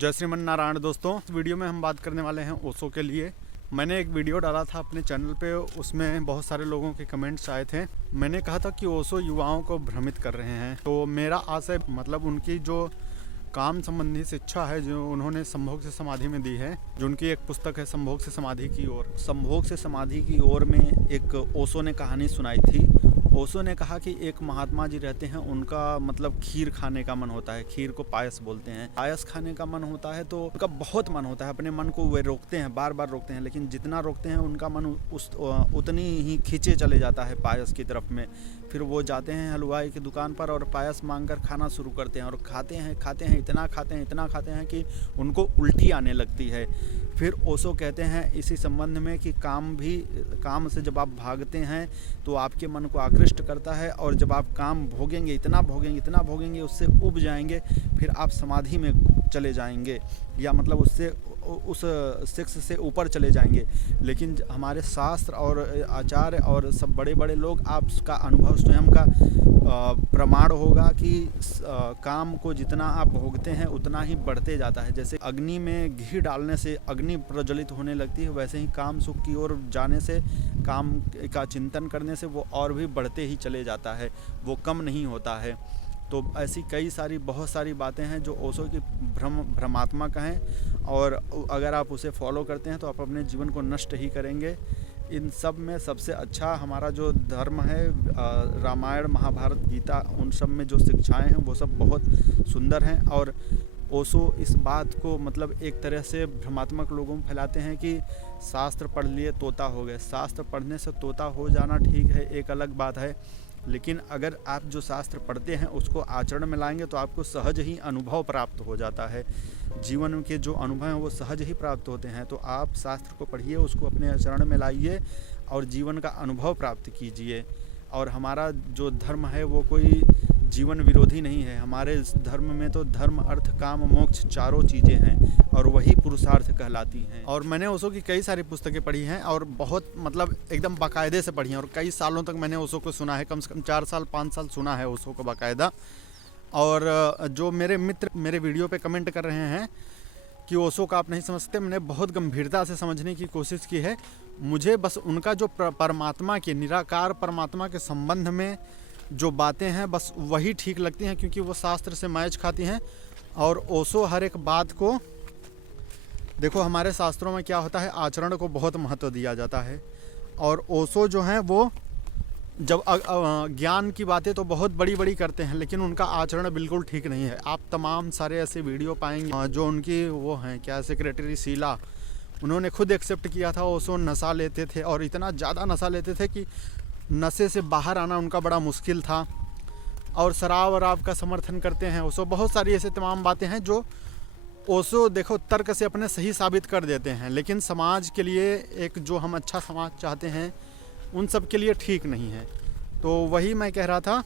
जय श्रीमन नारायण। दोस्तों, इस वीडियो में हम बात करने वाले हैं ओशो के लिए। मैंने एक वीडियो डाला था अपने चैनल पे, उसमें बहुत सारे लोगों के कमेंट्स आए थे। मैंने कहा था कि ओशो युवाओं को भ्रमित कर रहे हैं। तो मेरा आशय मतलब उनकी जो काम संबंधी शिक्षा है जो उन्होंने संभोग से समाधि में दी है, जो उनकी एक पुस्तक है संभोग से समाधि की ओर। संभोग से समाधि की ओर में एक ओशो ने कहानी सुनाई थी। ओशो ने कहा कि एक महात्मा जी रहते हैं, उनका मतलब खीर खाने का मन होता है। खीर को पायस बोलते हैं। पायस खाने का मन होता है तो उनका बहुत मन होता है। अपने मन को वे रोकते हैं, बार बार रोकते हैं, लेकिन जितना रोकते हैं उनका मन उतनी ही खींचे चले जाता है पायस की तरफ में। फिर वो जाते हैं हलवाई की दुकान पर और पायस मांगकर खाना शुरू करते हैं और खाते हैं इतना खाते हैं कि उनको उल्टी आने लगती है। फिर ओशो कहते हैं इसी संबंध में कि काम से जब आप भागते हैं तो आपके मन को आकृष्ट करता है, और जब आप काम भोगेंगे, इतना भोगेंगे उससे उब जाएंगे, फिर आप समाधि में चले जाएंगे, या मतलब उस शिक्ष से ऊपर चले जाएंगे। लेकिन हमारे शास्त्र और आचार्य और सब बड़े बड़े लोग आपका अनुभव स्वयं का प्रमाण होगा कि काम को जितना आप भोगते हैं उतना ही बढ़ते जाता है। जैसे अग्नि में घी डालने से अग्नि प्रज्वलित होने लगती है, वैसे ही काम सुख की ओर जाने से, काम का चिंतन करने से वो और भी बढ़ते ही चले जाता है, वो कम नहीं होता है। तो ऐसी बहुत सारी बातें हैं जो ओशो की भ्रमात्मक हैं, और अगर आप उसे फॉलो करते हैं तो आप अपने जीवन को नष्ट ही करेंगे। इन सब में सबसे अच्छा हमारा जो धर्म है, रामायण महाभारत गीता, उन सब में जो शिक्षाएं हैं वो सब बहुत सुंदर हैं। और ओशो इस बात को मतलब एक तरह से भ्रमात्मक लोगों में फैलाते हैं कि शास्त्र पढ़ लिए तोता हो गए। शास्त्र पढ़ने से तोता हो जाना ठीक है, एक अलग बात है, लेकिन अगर आप जो शास्त्र पढ़ते हैं उसको आचरण में लाएंगे तो आपको सहज ही अनुभव प्राप्त हो जाता है। जीवन के जो अनुभव हैं वो सहज ही प्राप्त होते हैं। तो आप शास्त्र को पढ़िए, उसको अपने आचरण में लाइए और जीवन का अनुभव प्राप्त कीजिए। और हमारा जो धर्म है वो कोई जीवन विरोधी नहीं है। हमारे धर्म में तो धर्म, अर्थ, काम, मोक्ष चारों चीज़ें हैं और वही पुरुषार्थ कहलाती हैं। और मैंने ओशो की कई सारी पुस्तकें पढ़ी हैं और बहुत मतलब एकदम बाकायदे से पढ़ी हैं, और कई सालों तक मैंने ओशो को सुना है, कम से कम 4 साल 5 साल सुना है ओशो को बाकायदा। और जो मेरे मित्र मेरे वीडियो पे कमेंट कर रहे हैं कि ओशो का आप नहीं समझते, मैंने बहुत गंभीरता से समझने की कोशिश की है। मुझे बस उनका जो परमात्मा के, निराकार परमात्मा के संबंध में जो बातें हैं बस वही ठीक लगती हैं, क्योंकि वो शास्त्र से मैच खाती हैं। और ओशो हर एक बात को, देखो हमारे शास्त्रों में क्या होता है, आचरण को बहुत महत्व दिया जाता है। और ओशो जो हैं वो जब ज्ञान की बातें तो बहुत बड़ी बड़ी करते हैं, लेकिन उनका आचरण बिल्कुल ठीक नहीं है। आप तमाम सारे ऐसे वीडियो पाएंगे जो उनकी वो हैं क्या, सेक्रेटरी शीला, उन्होंने खुद एक्सेप्ट किया था ओशो नशा लेते थे, और इतना ज़्यादा नशा लेते थे कि नशे से बाहर आना उनका बड़ा मुश्किल था। और शराब वराब का समर्थन करते हैं ओशो। बहुत सारी ऐसे तमाम बातें हैं जो ओशो देखो तर्क से अपने सही साबित कर देते हैं, लेकिन समाज के लिए, एक जो हम अच्छा समाज चाहते हैं उन सब के लिए ठीक नहीं है। तो वही मैं कह रहा था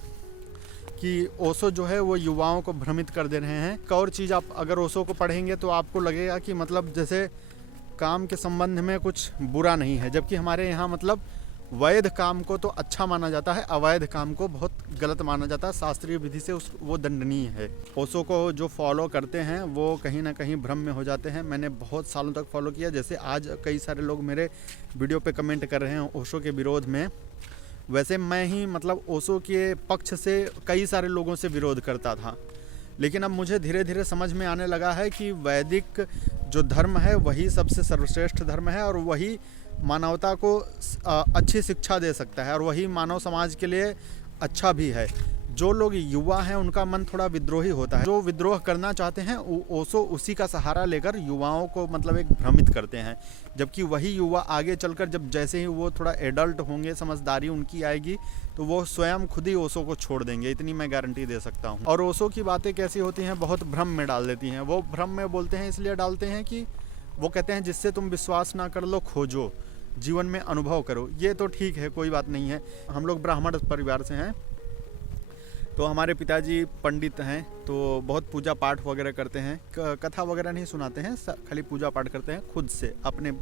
कि ओशो जो है वो युवाओं को भ्रमित कर दे रहे हैं। एक और चीज़, आप अगर ओशो को पढ़ेंगे तो आपको लगेगा कि मतलब जैसे काम के संबंध में कुछ बुरा नहीं है, जबकि हमारे यहाँ मतलब वैध काम को तो अच्छा माना जाता है, अवैध काम को बहुत गलत माना जाता है। शास्त्रीय विधि से वो दंडनीय है। ओशो को जो फॉलो करते हैं वो कहीं ना कहीं भ्रम में हो जाते हैं। मैंने बहुत सालों तक फॉलो किया, जैसे आज कई सारे लोग मेरे वीडियो पे कमेंट कर रहे हैं ओशो के विरोध में। वैसे मैं ही मतलब ओशो के पक्ष से कई सारे लोगों से विरोध करता था, लेकिन अब मुझे धीरे धीरे समझ में आने लगा है कि वैदिक जो धर्म है वही सबसे सर्वश्रेष्ठ धर्म है, और वही मानवता को अच्छी शिक्षा दे सकता है, और वही मानव समाज के लिए अच्छा भी है। जो लोग युवा हैं उनका मन थोड़ा विद्रोही होता है, जो विद्रोह करना चाहते हैं ओशो उसी का सहारा लेकर युवाओं को मतलब एक भ्रमित करते हैं। जबकि वही युवा आगे चलकर जब जैसे ही वो थोड़ा एडल्ट होंगे, समझदारी उनकी आएगी, तो वो स्वयं खुद ही ओशो को छोड़ देंगे, इतनी मैं गारंटी दे सकता हूँ। और ओशो की बातें कैसी होती हैं, बहुत भ्रम में डाल देती हैं। वो भ्रम में बोलते हैं इसलिए डालते हैं कि वो कहते हैं जिससे तुम विश्वास ना कर लो, खोजो, जीवन में अनुभव करो। ये तो ठीक है, कोई बात नहीं है। हम लोग ब्राह्मण परिवार से हैं, तो हमारे पिताजी पंडित हैं, तो बहुत पूजा पाठ वगैरह करते हैं। कथा वगैरह नहीं सुनाते हैं, खाली पूजा पाठ करते हैं खुद से, अपने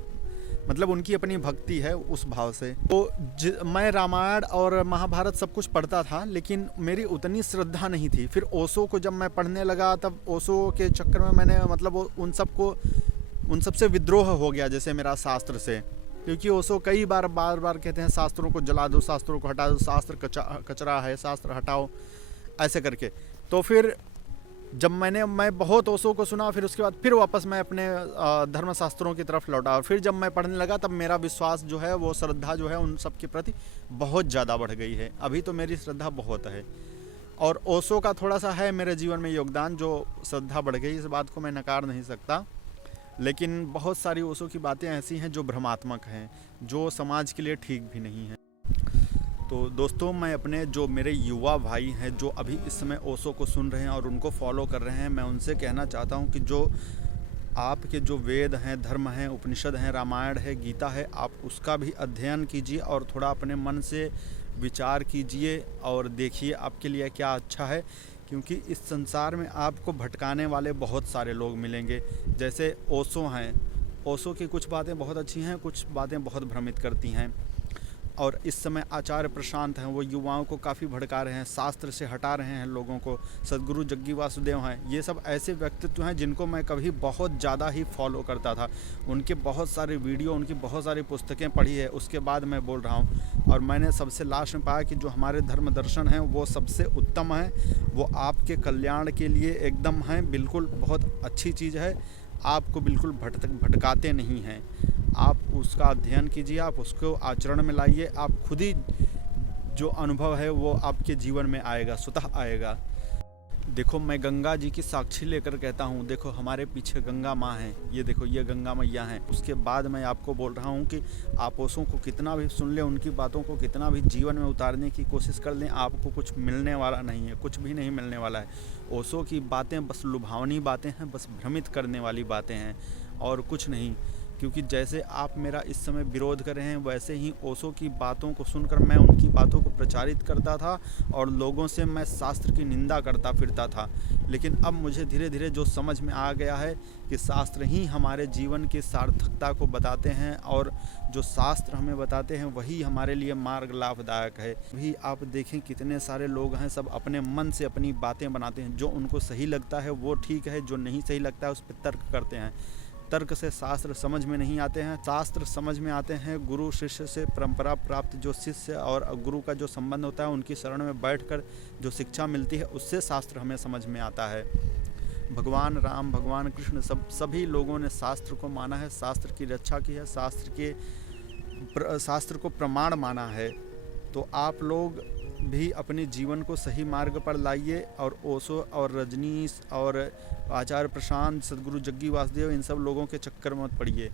मतलब उनकी अपनी भक्ति है उस भाव से। तो मैं रामायण और महाभारत सब कुछ पढ़ता था, लेकिन मेरी उतनी श्रद्धा नहीं थी। फिर ओशो को जब मैं पढ़ने लगा, तब ओशो के चक्कर में मैंने मतलब उन सब से विद्रोह हो गया जैसे मेरा शास्त्र से, क्योंकि ओशो कई बार कहते हैं शास्त्रों को जला दो, शास्त्रों को हटा दो, शास्त्र कचरा है, शास्त्र हटाओ, ऐसे करके। तो फिर जब मैं बहुत ओशो को सुना, फिर उसके बाद फिर वापस मैं अपने धर्मशास्त्रों की तरफ लौटा, और फिर जब मैं पढ़ने लगा तब मेरा विश्वास जो है, वो श्रद्धा जो है उन सब के प्रति बहुत ज़्यादा बढ़ गई है। अभी तो मेरी श्रद्धा बहुत है, और ओशो का थोड़ा सा है मेरे जीवन में योगदान, जो श्रद्धा बढ़ गई, इस बात को मैं नकार नहीं सकता। लेकिन बहुत सारी ओशो की बातें ऐसी हैं जो भ्रमात्मक हैं, जो समाज के लिए ठीक भी नहीं है। तो दोस्तों, मैं अपने जो मेरे युवा भाई हैं जो अभी इस समय ओशो को सुन रहे हैं और उनको फॉलो कर रहे हैं, मैं उनसे कहना चाहता हूं कि जो आपके जो वेद हैं, धर्म हैं, उपनिषद हैं, रामायण है, गीता है, आप उसका भी अध्ययन कीजिए और थोड़ा अपने मन से विचार कीजिए और देखिए आपके लिए क्या अच्छा है। क्योंकि इस संसार में आपको भटकाने वाले बहुत सारे लोग मिलेंगे। जैसे ओशो हैं, ओशो की कुछ बातें बहुत अच्छी हैं, कुछ बातें बहुत भ्रमित करती हैं। और इस समय आचार्य प्रशांत हैं, वो युवाओं को काफ़ी भड़का रहे हैं, शास्त्र से हटा रहे हैं लोगों को। सद्गुरु जग्गी वासुदेव हैं, ये सब ऐसे व्यक्तित्व हैं जिनको मैं कभी बहुत ज़्यादा ही फॉलो करता था। उनके बहुत सारे वीडियो, उनकी बहुत सारी पुस्तकें पढ़ी है, उसके बाद मैं बोल रहा हूँ। और मैंने सबसे लास्ट में पाया कि जो हमारे धर्म दर्शन हैं वो सबसे उत्तम हैं, वो आपके कल्याण के लिए एकदम हैं, बिल्कुल बहुत अच्छी चीज़ है। आपको बिल्कुल भटकाते नहीं हैं। आप उसका अध्ययन कीजिए, आप उसको आचरण में लाइए, आप खुद ही जो अनुभव है वो आपके जीवन में आएगा, स्वतः आएगा। देखो, मैं गंगा जी की साक्षी लेकर कहता हूँ, देखो हमारे पीछे गंगा माँ हैं, ये देखो ये गंगा मैया हैं। उसके बाद मैं आपको बोल रहा हूँ कि आप ओशो को कितना भी सुन लें, उनकी बातों को कितना भी जीवन में उतारने की कोशिश कर लें, आपको कुछ मिलने वाला नहीं है, कुछ भी नहीं मिलने वाला है। ओशो की बातें बस लुभावनी बातें हैं, बस भ्रमित करने वाली बातें हैं और कुछ नहीं। क्योंकि जैसे आप मेरा इस समय विरोध कर रहे हैं, वैसे ही ओशो की बातों को सुनकर मैं उनकी बातों को प्रचारित करता था और लोगों से मैं शास्त्र की निंदा करता फिरता था। लेकिन अब मुझे धीरे धीरे जो समझ में आ गया है कि शास्त्र ही हमारे जीवन की सार्थकता को बताते हैं, और जो शास्त्र हमें बताते हैं वही हमारे लिए मार्ग लाभदायक है। भी आप देखें कितने सारे लोग हैं, सब अपने मन से अपनी बातें बनाते हैं, जो उनको सही लगता है वो ठीक है, जो नहीं सही लगता है उस पर तर्क करते हैं। तर्क से शास्त्र समझ में नहीं आते हैं, शास्त्र समझ में आते हैं गुरु शिष्य से परंपरा प्राप्त जो शिष्य और गुरु का जो संबंध होता है, उनकी शरण में बैठकर जो शिक्षा मिलती है, उससे शास्त्र हमें समझ में आता है। भगवान राम, भगवान कृष्ण, सभी लोगों ने शास्त्र को माना है, शास्त्र की रक्षा की है, शास्त्र को प्रमाण माना है। तो आप लोग भी अपने जीवन को सही मार्ग पर लाइए और ओशो और रजनीश और आचार्य प्रशांत, सद्गुरु जग्गी वासुदेव, इन सब लोगों के चक्कर में मत पड़िए।